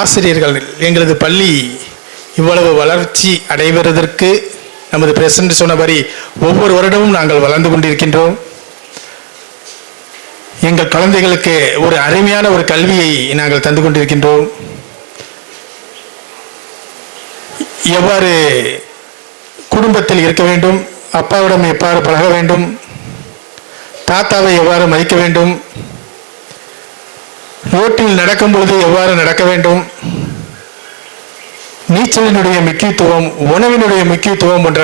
ஆசிரியர்கள், எங்களது பள்ளி இவ்வளவு வளர்ச்சி அடைவதற்கு நமது பிரசிடண்ட் சொன்னபடி ஒவ்வொரு வருடமும் நாங்கள் வளர்ந்து கொண்டிருக்கின்றோம். எங்கள் குழந்தைகளுக்கு ஒரு அருமையான ஒரு கல்வியை நாங்கள் தந்து கொண்டிருக்கின்றோம். எவ்வாறு குடும்பத்தில் இருக்க வேண்டும், அப்பாவிடம் எவ்வாறு பழக வேண்டும், தாத்தாவை எவ்வாறு மதிக்க வேண்டும், ரோட்டில் நடக்கும் பொழுது எவ்வாறு நடக்க வேண்டும், நீச்சலினுடைய முக்கியத்துவம், உணவினுடைய முக்கியத்துவம் போன்ற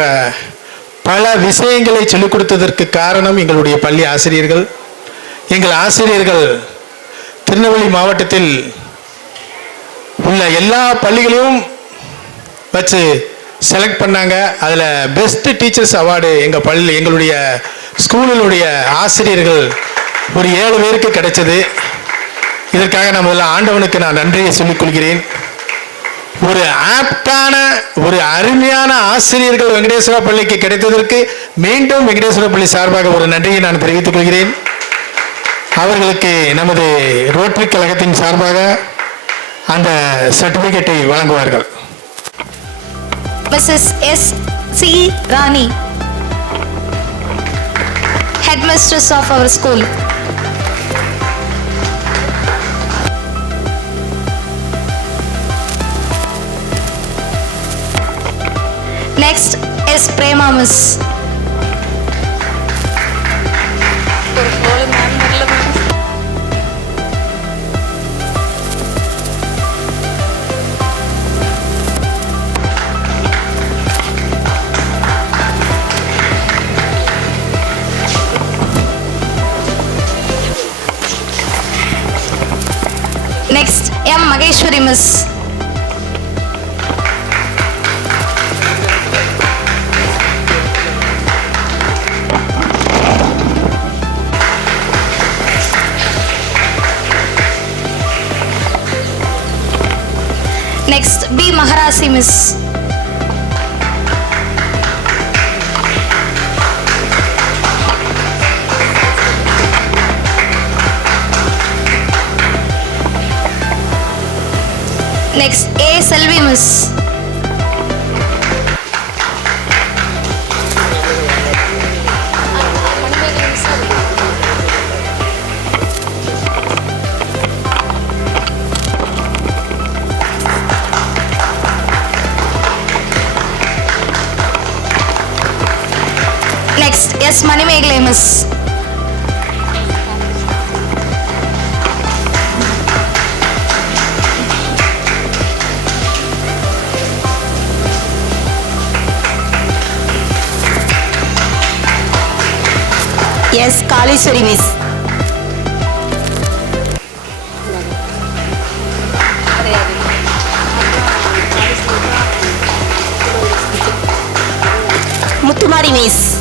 பல விஷயங்களை சொல்லிக் கொடுத்ததற்கு காரணம் எங்களுடைய பள்ளி ஆசிரியர்கள். எங்கள் ஆசிரியர்கள் திருநெல்வேலி மாவட்டத்தில் உள்ள எல்லா பள்ளிகளையும் வச்சு செலக்ட் பண்ணாங்க. அதில் பெஸ்ட் டீச்சர்ஸ் அவார்டு எங்களுடைய ஸ்கூலினுடைய ஆசிரியர்கள் ஒரு 7 பேருக்கு கிடைச்சது. இதற்காக நம்ம ஆண்டவனுக்கு நான் நன்றியை சொல்லிக் கொள்கிறேன். ஒரு ஆப்டான ஒரு அருமையான ஆசிரியர்கள் வெங்கடேஸ்வரா பள்ளிக்கு கிடைத்ததற்கு மீண்டும் வெங்கடேஸ்வரா பள்ளி சார்பாக ஒரு நன்றியை நான் தெரிவித்துக் கொள்கிறேன். அவர்களுக்கு நமது ரோட்டரி கழகத்தின் சார்பாக அந்த சர்டிபிகேட்டை வழங்குவார்கள். Mrs. S.C. Rani, headmistress of our school. Next is Prema Miss. Next, M. Mageshwari Miss. Next, B. Maharasi Miss. Next, A. Selvi Miss. Next, S. Manimegalai Miss. Yes, Kalishwari Miss. Muthumari Miss.